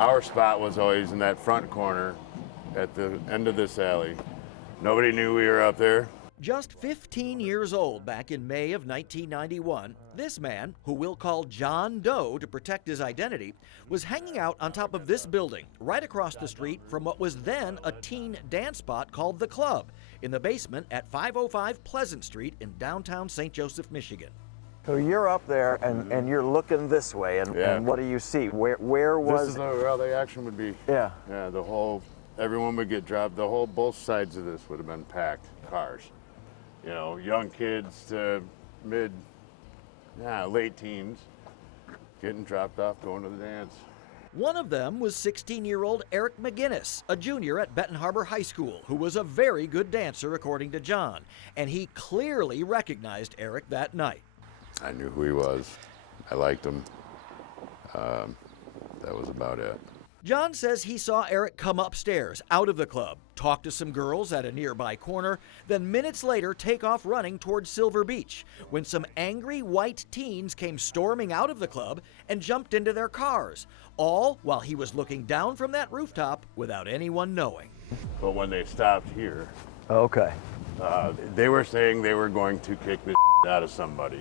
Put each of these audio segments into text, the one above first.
Our spot was always in that front corner at the end of this alley. Nobody knew we were up there. Just 15 years old back in May of 1991, this man, who we'll call John Doe to protect his identity, was hanging out on top of this building right across the street from what was then a teen dance spot called The Club in the basement at 505 Pleasant Street in downtown St. Joseph, Michigan. So you're up there and you're looking this way, and what do you see? Where was... This is where all the action would be. Yeah. Yeah, everyone would get dropped. Both sides of this would have been packed cars. You know, young kids to late teens getting dropped off, going to the dance. One of them was 16-year-old Eric McGinnis, a junior at Benton Harbor High School, who was a very good dancer, according to John, and he clearly recognized Eric that night. I knew who he was. I liked him. That was about it. John says he saw Eric come upstairs, out of the club, talk to some girls at a nearby corner, then minutes later take off running towards Silver Beach when some angry white teens came storming out of the club and jumped into their cars, all while he was looking down from that rooftop without anyone knowing. But when they stopped here, Okay. they were saying they were going to kick the out of somebody.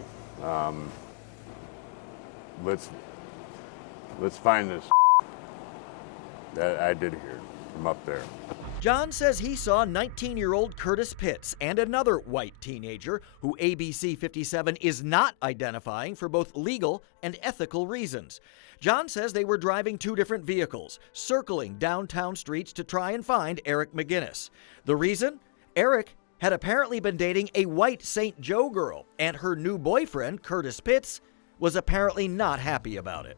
Let's find this that I did hear from up there. John says he saw 19-year-old Curtis Pitts and another white teenager who ABC 57 is not identifying for both legal and ethical reasons. John says they were driving two different vehicles, circling downtown streets to try and find Eric McGinnis. The reason? Eric had apparently been dating a white St. Joe girl, and her new boyfriend, Curtis Pitts, was apparently not happy about it.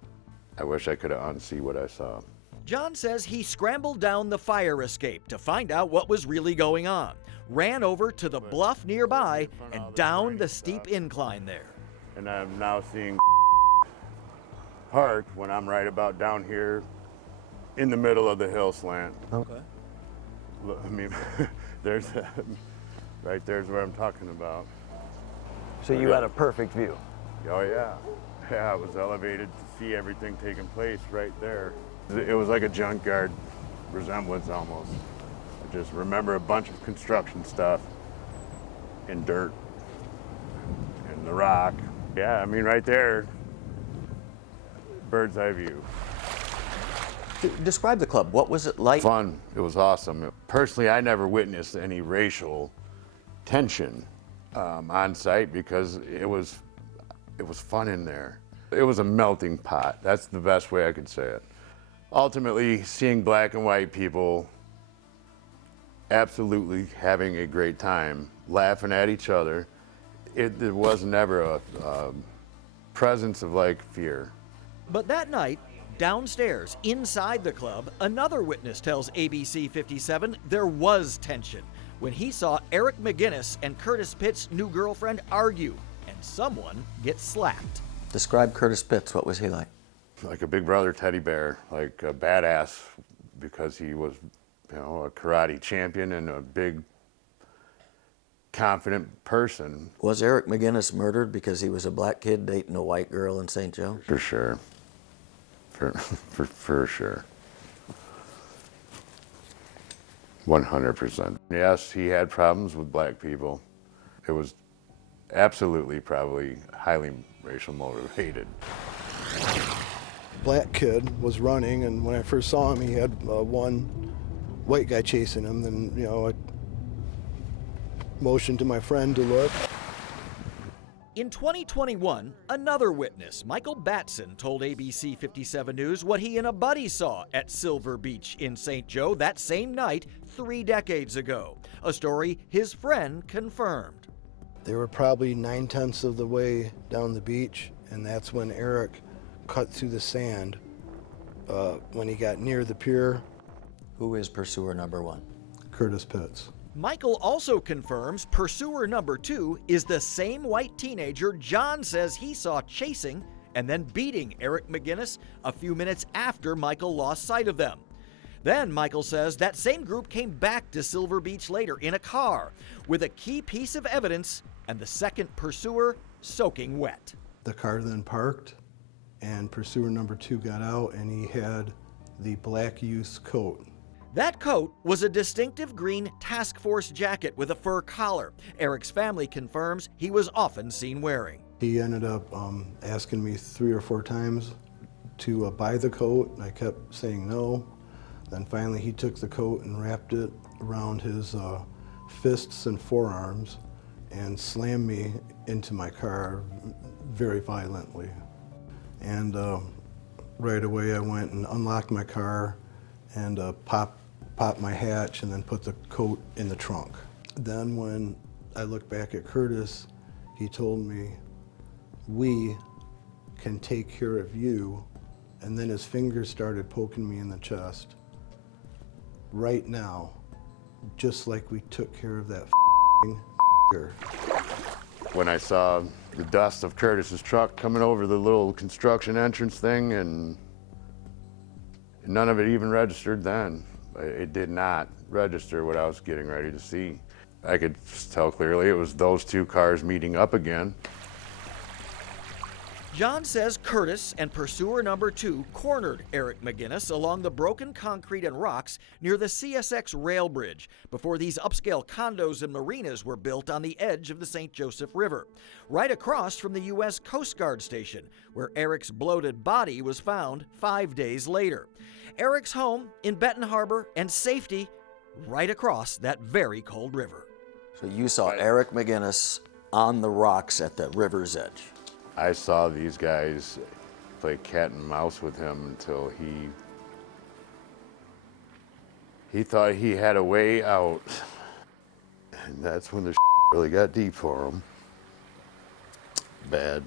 I wish I could have unseen what I saw. John says he scrambled down the fire escape to find out what was really going on, ran over to the bluff nearby, and down the steep incline there. And I'm now seeing parked when I'm right about down here in the middle of the hill slant. Okay. Look, I mean, right there's where I'm talking about. So you had a perfect view. Oh yeah. Yeah, I was elevated to see everything taking place right there. It was like a junkyard resemblance almost. I just remember a bunch of construction stuff and dirt and the rock. Yeah, I mean right there, bird's eye view. Describe the club. What was it like? Fun. It was awesome. Personally, I never witnessed any racial tension on site because it was fun in there. It was a melting pot. That's the best way I could say it. Ultimately, seeing black and white people absolutely having a great time, laughing at each other, there was never a presence of like fear. But that night, downstairs, inside the club, another witness tells ABC 57 there was tension when he saw Eric McGinnis and Curtis Pitts' new girlfriend argue and someone get slapped. Describe Curtis Pitts. What was he like? Like a big brother teddy bear, like a badass because he was, a karate champion and a big, confident person. Was Eric McGinnis murdered because he was a black kid dating a white girl in St. Joe? For sure. For sure. 100%. Yes, he had problems with black people. It was absolutely probably highly racial motivated. Black kid was running, and when I first saw him, he had one white guy chasing him. Then, I motioned to my friend to look. In 2021, another witness, Michael Batson, told ABC 57 News what he and a buddy saw at Silver Beach in St. Joe that same night 3 decades ago, a story his friend confirmed. They were probably 9/10 of the way down the beach, and that's when Eric cut through the sand when he got near the pier. Who is pursuer number one? Curtis Pitts. Michael also confirms pursuer number 2 is the same white teenager John says he saw chasing and then beating Eric McGinnis a few minutes after Michael lost sight of them. Then Michael says that same group came back to Silver Beach later in a car with a key piece of evidence and the second pursuer soaking wet. The car then parked, and pursuer number 2 got out, and he had the black youth's coat. That coat was a distinctive green task force jacket with a fur collar. Eric's family confirms he was often seen wearing. He ended up asking me 3 or 4 times to buy the coat, and I kept saying no. Then finally he took the coat and wrapped it around his fists and forearms and slammed me into my car very violently. And right away I went and unlocked my car and popped my hatch and then put the coat in the trunk. Then when I look back at Curtis, he told me, "We can take care of you." And then his fingers started poking me in the chest. "Right now, just like we took care of that f***er." When I saw the dust of Curtis's truck coming over the little construction entrance thing, and none of it even registered then. It did not register what I was getting ready to see. I could tell clearly it was those 2 cars meeting up again. John says Curtis and pursuer number 2 cornered Eric McGinnis along the broken concrete and rocks near the CSX rail bridge before these upscale condos and marinas were built on the edge of the St. Joseph River, right across from the U.S. Coast Guard station, where Eric's bloated body was found 5 days later. Eric's home in Benton Harbor and safety right across that very cold river. So you saw Eric McGinnis on the rocks at the river's edge. I saw these guys play cat and mouse with him until he thought he had a way out. And that's when the really got deep for him. Bad,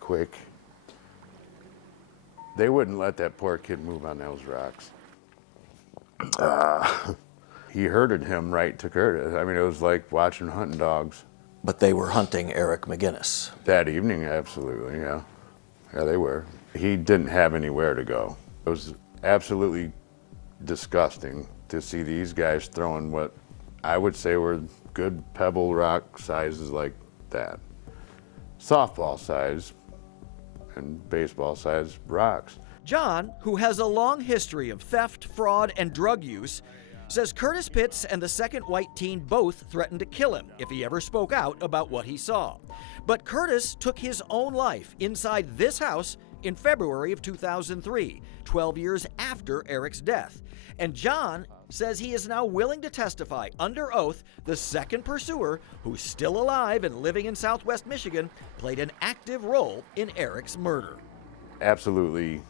quick. They wouldn't let that poor kid move on those rocks. He herded him right to Curtis. I mean, it was like watching hunting dogs. But they were hunting Eric McGinnis. That evening, absolutely, yeah. Yeah, they were. He didn't have anywhere to go. It was absolutely disgusting to see these guys throwing what I would say were good pebble rock sizes like that. Softball size and baseball size rocks. John, who has a long history of theft, fraud, and drug use, says Curtis Pitts and the second white teen both threatened to kill him if he ever spoke out about what he saw. But Curtis took his own life inside this house in February of 2003, 12 years after Eric's death. And John says he is now willing to testify under oath the second pursuer, who's still alive and living in Southwest Michigan, played an active role in Eric's murder. Absolutely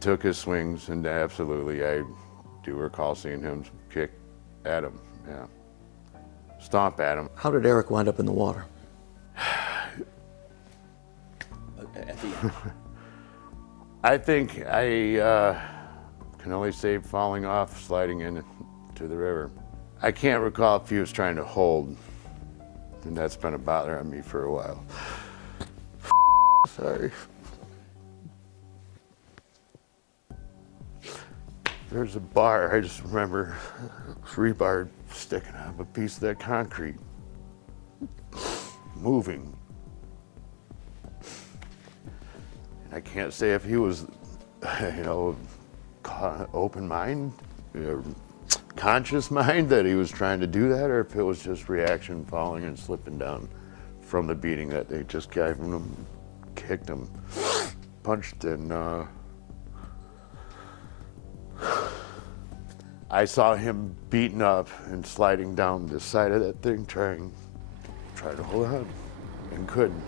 took his swings, and absolutely I do recall seeing him kick at him, yeah. Stomp at him. How did Eric wind up in the water? At the end. I think I can only say falling off, sliding into the river. I can't recall if he was trying to hold, and that's been a bother on me for a while. Sorry. There's a bar, I just remember rebar sticking out of a piece of that concrete, moving. And I can't say if he was, open mind, conscious mind that he was trying to do that, or if it was just reaction falling and slipping down from the beating that they just gave him, kicked him, punched, and I saw him beaten up and sliding down the side of that thing, trying to hold on, and couldn't.